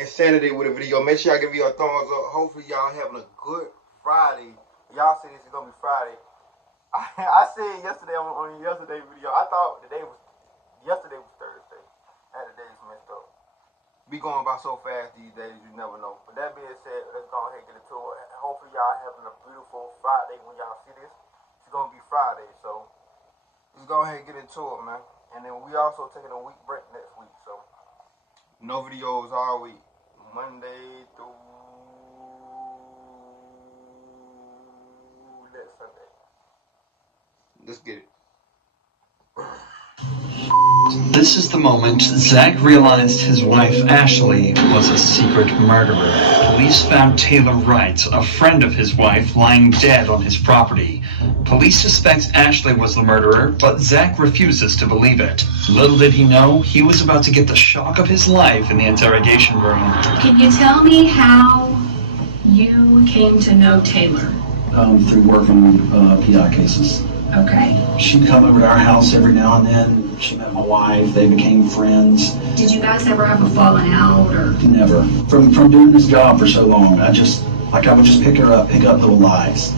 and Saturday with a video. Make sure y'all give me a thumbs up. Hopefully y'all having a good Friday. Y'all see this is gonna be Friday. I said yesterday on yesterday's video, I thought yesterday was Thursday. I had the days messed up. Be going by so fast these days, you never know. But that being said, let's go ahead and get into it. Hopefully y'all having a beautiful Friday when y'all see this. It's gonna be Friday, so let's go ahead and get into it, man. And then we also taking a week break next week, so no videos all week. Monday through next Sunday. Let's get it. This is the moment Zach realized his wife Ashley was a secret murderer. Police found Taylor Wright, a friend of his wife, lying dead on his property. Police suspect Ashley was the murderer, but Zach refuses to believe it. Little did he know, he was about to get the shock of his life in the interrogation room. Can you tell me how you came to know Taylor? Through working PI cases. Okay. She'd come over to our house every now and then. She met my wife. They became friends. Did you guys ever have a falling out or? Never. From doing this job for so long, I would just pick up little lies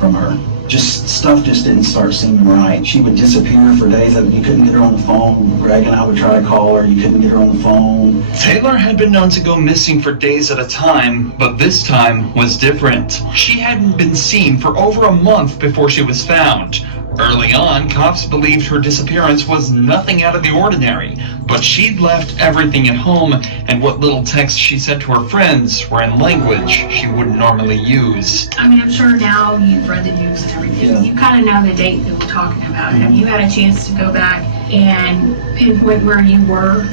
from her. Stuff just didn't start seeming right. She would disappear for days. You couldn't get her on the phone. Greg and I would try to call her. You couldn't get her on the phone. Taylor had been known to go missing for days at a time, but this time was different. She hadn't been seen for over a month before she was found. Early on, cops believed her disappearance was nothing out of the ordinary, but she'd left everything at home, and what little texts she sent to her friends were in language she wouldn't normally use. I mean, I'm sure now you've read the news and everything. Yeah. You kind of know the date that we're talking about. Have you had a chance to go back and pinpoint where you were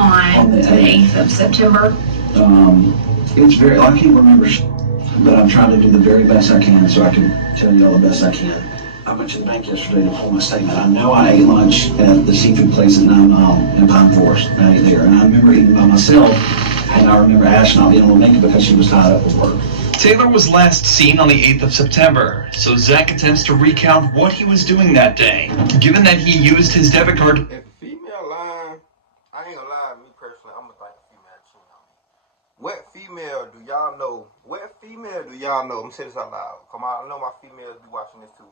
on the 8th of September? It's I can't remember, but I'm trying to do the very best I can so I can tell you all the best I can. I went to the bank yesterday to pull my statement. I know I ate lunch at the seafood place at 9 Mile in Pine Forest. I ate there, and I remember eating by myself, and I remember Ash not being able to make it because she was tied up with work. Taylor was last seen on the 8th of September, so Zach attempts to recount what he was doing that day. Given that he used his debit card. If a female lying, I ain't gonna lie, me personally, I'm gonna think a female cheating on me. What female do y'all know? I'm gonna say this out loud. Come on, I know my females be watching this too.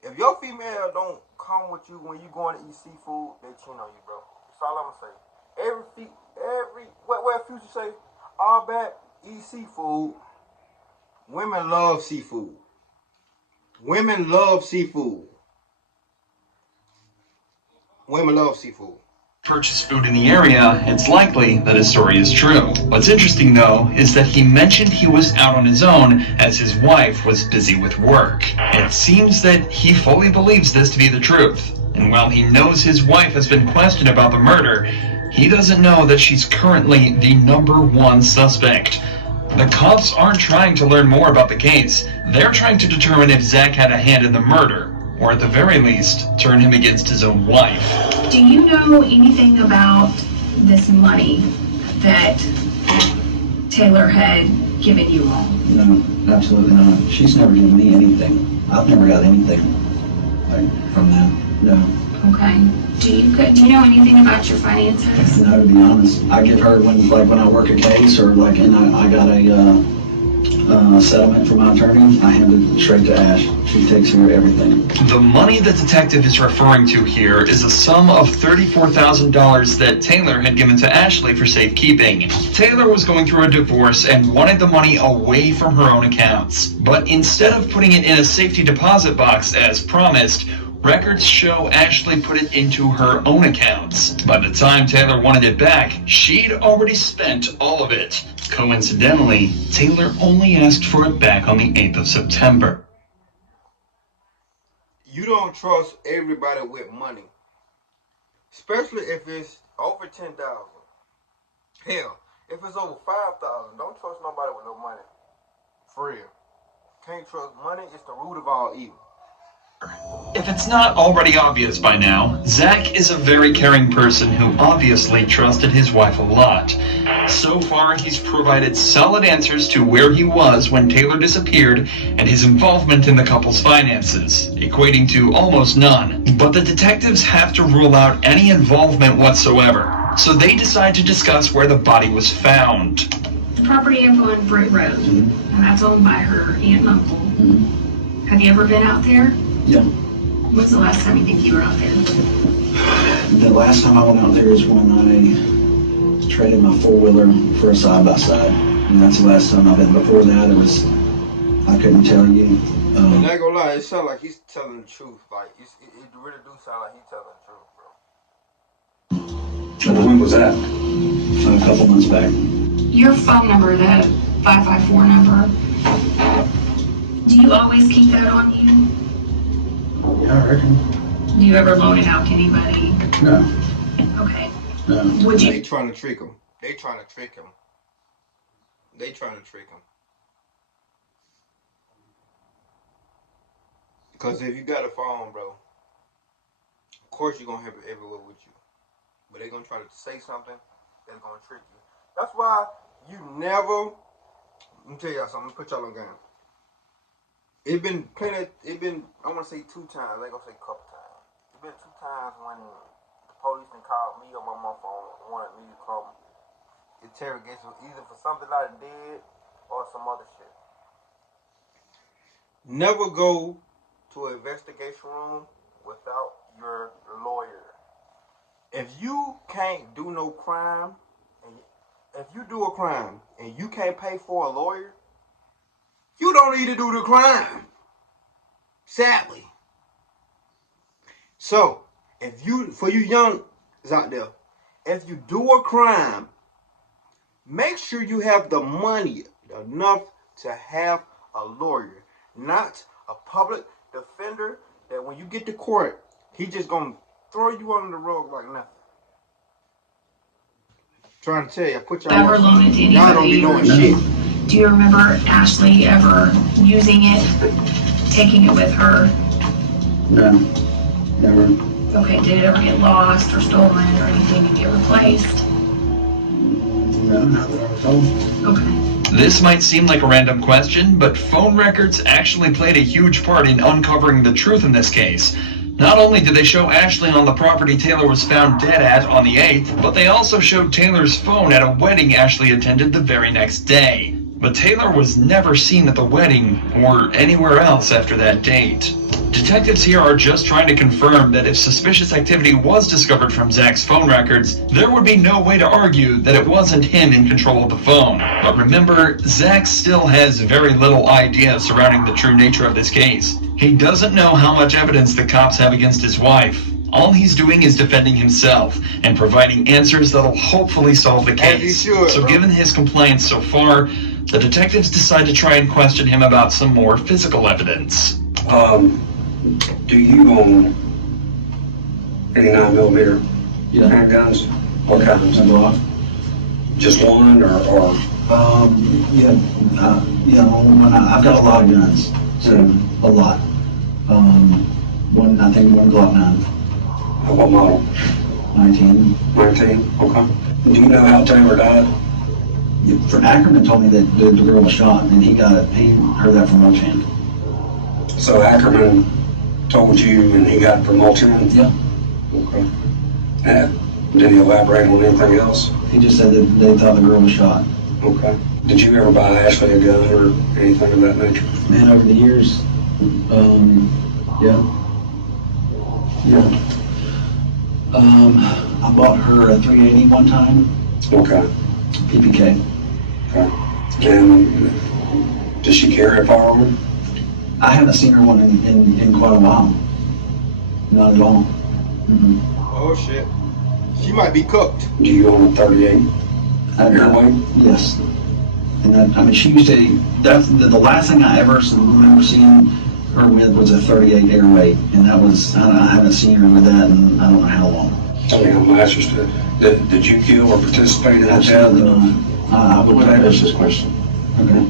If your female don't come with you when you going to eat seafood, they cheating on you, bro. That's all I'm gonna say. What Future say? All back, eat seafood. Women love seafood. Women love seafood. Women love seafood. Purchase food in the area, it's likely that his story is true. What's interesting, though, is that he mentioned he was out on his own as his wife was busy with work. It seems that he fully believes this to be the truth. And while he knows his wife has been questioned about the murder, he doesn't know that she's currently the #1 suspect. The cops aren't trying to learn more about the case. They're trying to determine if Zach had a hand in the murder, or at the very least, turn him against his own wife. Do you know anything about this money that Taylor had given you all? No, absolutely not. She's never given me anything. I've never got anything from them. No. Okay. Do you know anything about your finances? No, to be honest. I give her when I work a case or and I got a settlement from my attorney, I hand it straight to Ash. She takes care of everything. The money the detective is referring to here is a sum of $34,000 that Taylor had given to Ashley for safekeeping. Taylor was going through a divorce and wanted the money away from her own accounts. But instead of putting it in a safety deposit box as promised, records show Ashley put it into her own accounts. By the time Taylor wanted it back, she'd already spent all of it. Coincidentally, Taylor only asked for it back on the 8th of September. You don't trust everybody with money, especially if it's over 10,000. Hell, if it's over 5,000, don't trust nobody with no money. For real, can't trust money. It's the root of all evil. If it's not already obvious by now, Zach is a very caring person who obviously trusted his wife a lot. So far, he's provided solid answers to where he was when Taylor disappeared and his involvement in the couple's finances, equating to almost none. But the detectives have to rule out any involvement whatsoever. so they decide to discuss where the body was found. The property info on Britt Road, and that's owned by her aunt and uncle. Have you ever been out there? Yeah. When's the last time you think you were out there? The last time I went out there is when I traded my four-wheeler for a side-by-side. And that's the last time I've been. Before that, I couldn't tell you. I'm not gonna lie, it sounds like he's telling the truth. Like, it really do sound like he's telling the truth, bro. When was that? A couple months back. Your phone number, the 554 number, do you always keep that on you? Yeah, I reckon. Do you ever loan it out to anybody? No. Okay. No. Would They you? trying to trick him. They trying to trick him. Because if you got a phone, bro, of course you're going to have it everywhere with you. But they're going to try to say something, they're going to trick you. That's why you never, let me tell y'all something, put y'all on game. I want to say 2 times, I ain't going to say a couple times. It's been 2 times when the police called me on my phone, wanted me to come interrogate either for something I did or some other shit. Never go to an investigation room without your lawyer. If you can't do no crime, and if you do a crime and you can't pay for a lawyer, you don't need to do the crime. Sadly. So, for you young out there, if you do a crime, make sure you have the money enough to have a lawyer, not a public defender that when you get to court, he just gonna throw you under the rug like nothing. Trying to tell you, put y'all Ever loan it to anybody? Y'all don't be doing shit. Do you remember Ashley ever using it, taking it with her? No. Never. Okay, did it ever get lost or stolen or anything and get replaced? No, not that I recall. Okay. This might seem like a random question, but phone records actually played a huge part in uncovering the truth in this case. Not only did they show Ashley on the property Taylor was found dead at on the 8th, but they also showed Taylor's phone at a wedding Ashley attended the very next day. But Taylor was never seen at the wedding or anywhere else after that date. Detectives here are just trying to confirm that if suspicious activity was discovered from Zach's phone records, there would be no way to argue that it wasn't him in control of the phone. But remember, Zach still has very little idea surrounding the true nature of this case. He doesn't know how much evidence the cops have against his wife. All he's doing is defending himself and providing answers that'll hopefully solve the case. So given his complaints so far, the detectives decide to try and question him about some more physical evidence. Do you own any 9mm Yeah. handguns? What kinds? A lot. Just one or? I've got a lot of guns. So, a lot. One Glock 9. What model? 19. 19? Okay. Do you know how Taylor died? For Ackerman told me that the girl was shot, and he heard that from Mulchan. So Ackerman told you and he got it from Mulchan? Yeah. Okay. And did he elaborate on anything else? He just said that they thought the girl was shot. Okay. Did you ever buy Ashley a gun or anything of that nature? Man, over the years, yeah. I bought her a 380 one time. Okay. PPK. Okay. And does she carry a firearm? I haven't seen her one in quite a while. Not at all. Mm-hmm. Oh shit. She might be cooked. Do you own a 38 airway? Yes. And she used to, that's the last thing I ever remember seeing her with was a 38 airway. And that was, I haven't seen her with that in I don't know how long. I mean, I'm interested. Did you kill or participate in that? Absolutely not. I would ask this question. Okay.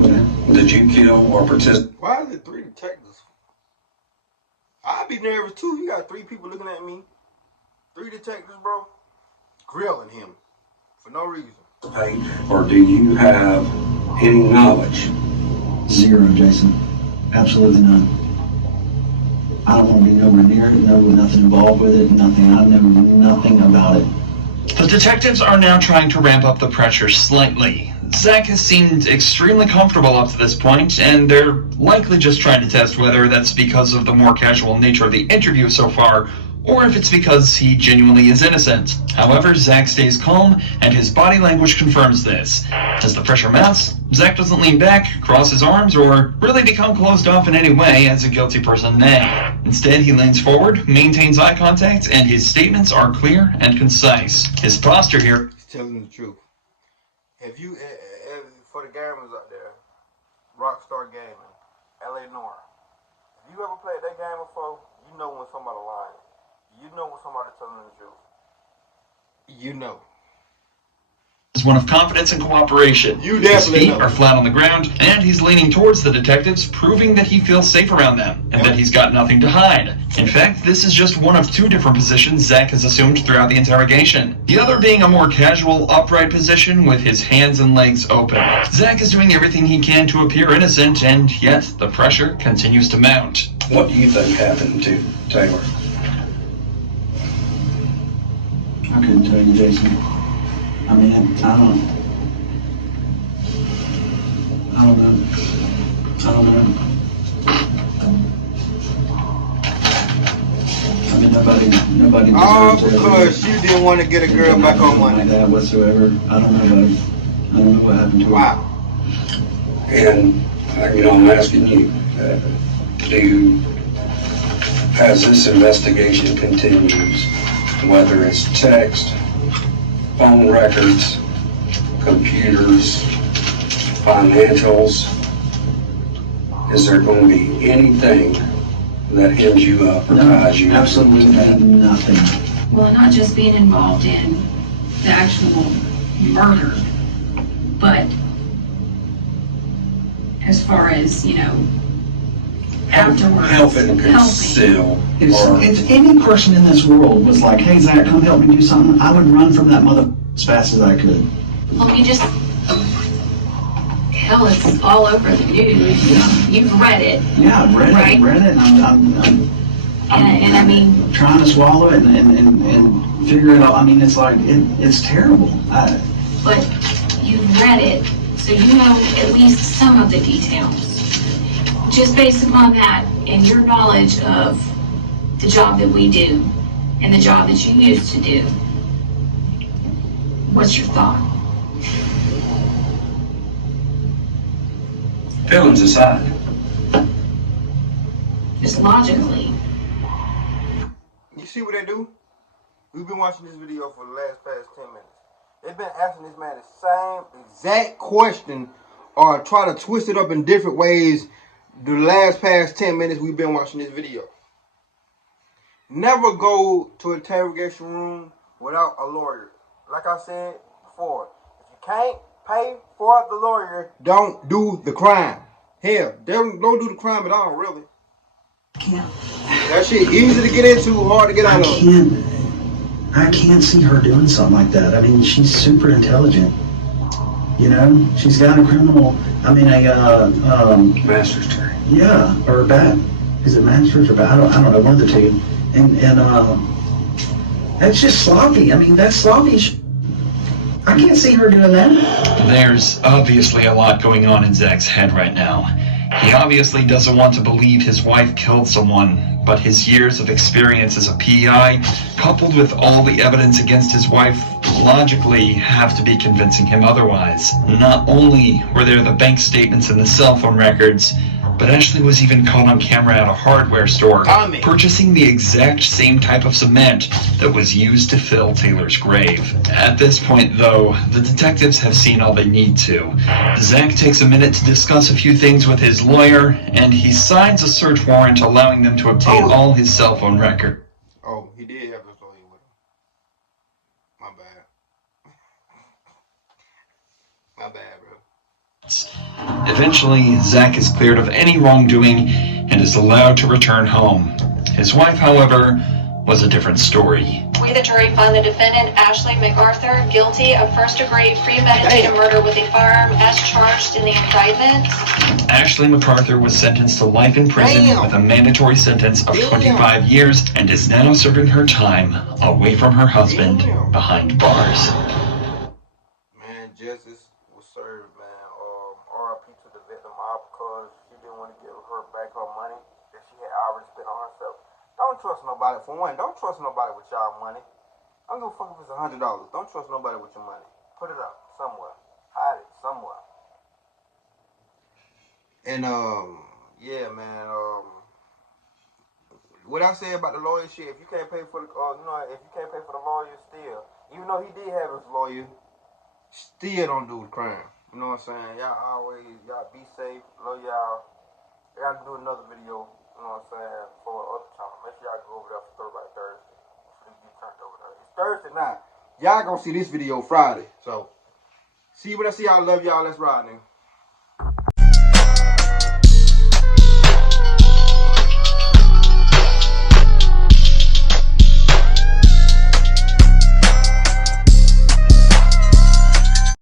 Okay. Did you kill or participate? Why is it 3 detectives? I'd be nervous too. You got 3 people looking at me. 3 detectives, bro. Grilling him. For no reason. Or do you have any knowledge? 0, Jason. Absolutely none. I don't want to be nowhere near it, nothing involved with it, nothing. I know nothing about it. The detectives are now trying to ramp up the pressure slightly. Zach has seemed extremely comfortable up to this point, and they're likely just trying to test whether that's because of the more casual nature of the interview so far, or if it's because he genuinely is innocent. However, Zach stays calm, and his body language confirms this. As the pressure mounts, Zach doesn't lean back, cross his arms, or really become closed off in any way as a guilty person may. Instead, he leans forward, maintains eye contact, and his statements are clear and concise. His posture here... He's telling the truth. Have you, for the gamers out there, Rockstar Gaming, LA Noir, if you ever played that game before, you know when somebody's lying. You know when somebody's telling the truth. You know. Is one of confidence and cooperation. His feet are flat on the ground, and he's leaning towards the detectives, proving that he feels safe around them, and that he's got nothing to hide. In fact, this is just one of two different positions Zach has assumed throughout the interrogation. The other being a more casual, upright position with his hands and legs open. Zach is doing everything he can to appear innocent, and yet the pressure continues to mount. What do you think happened to Taylor? I couldn't tell you, Jason. I mean, I don't know. I mean, nobody all deserves because you didn't want to get a girl back on money. Like that whatsoever. I don't know what happened to her. Wow. And, I'm asking you, as this investigation continues, whether it's text, phone records, computers, financials, is there going to be anything that hems you up or ties you up? Absolutely nothing. Well, not just being involved in the actual murder, but as far as, afterwards. Helping conceal. If any person in this world was like, hey, Zach, come help me do something, I would run from that mother as fast as I could. Well, hell, it's all over the news. Yeah. You've read it. Yeah, I've read right? it. And I mean, trying to swallow it and figure it out. I mean, it's like, it's terrible. But you've read it, so you know at least some of the details. Just based upon that and your knowledge of the job that we do and the job that you used to do, what's your thought? Feelings aside. Just logically. You see what they do? We've been watching this video for the past 10 minutes. They've been asking this man the same exact question or try to twist it up in different ways the past 10 minutes we've been watching this video. Never go to an interrogation room without a lawyer. Like I said before, if you can't pay for the lawyer, don't do the crime. Hell, don't do the crime at all, really. That shit easy to get into, hard to get out of. I can't see her doing something like that. I mean, she's super intelligent. She's got a Master's degree. Yeah, or is it master's or I don't know, one of the two. And that's just sloppy. I mean, that's sloppy. I can't see her doing that. There's obviously a lot going on in Zach's head right now. He obviously doesn't want to believe his wife killed someone, but his years of experience as a PI, coupled with all the evidence against his wife, logically have to be convincing him otherwise. Not only were there the bank statements and the cell phone records, but Ashley was even caught on camera at a hardware store, purchasing the exact same type of cement that was used to fill Taylor's grave. At this point, though, the detectives have seen all they need to. Zach takes a minute to discuss a few things with his lawyer, and he signs a search warrant allowing them to obtain all his cell phone records. Oh, he did have his lawyer with him. My bad. My bad, bro. Eventually, Zach is cleared of any wrongdoing and is allowed to return home. His wife, however, was a different story. We The jury found the defendant, Ashley MacArthur, guilty of first-degree premeditated murder with a firearm as charged in the indictment. Ashley MacArthur was sentenced to life in prison with a mandatory sentence of 25 years and is now serving her time away from her husband behind bars. Man, justice was served, man. RIP to the victim because she didn't want to give her back her money that she had already spent on herself. Don't trust nobody. For one, don't trust nobody with y'all money. I don't give a fuck if it's $100. Don't trust nobody with your money. Put it up somewhere. Hide it somewhere. And yeah, man. What I say about the lawyer shit, if you can't pay for the, if you can't pay for the lawyer, still, even though he did have his lawyer, still don't do the crime. You know what I'm saying? Y'all be safe. Love y'all. I gotta do another video. You know what I'm saying? For other channel. Make sure y'all go over there for Throwback Thursday. Before you get turned over there. It's Thursday night. Y'all gonna see this video Friday. So, see what I see. I love y'all. Let's ride, nigga.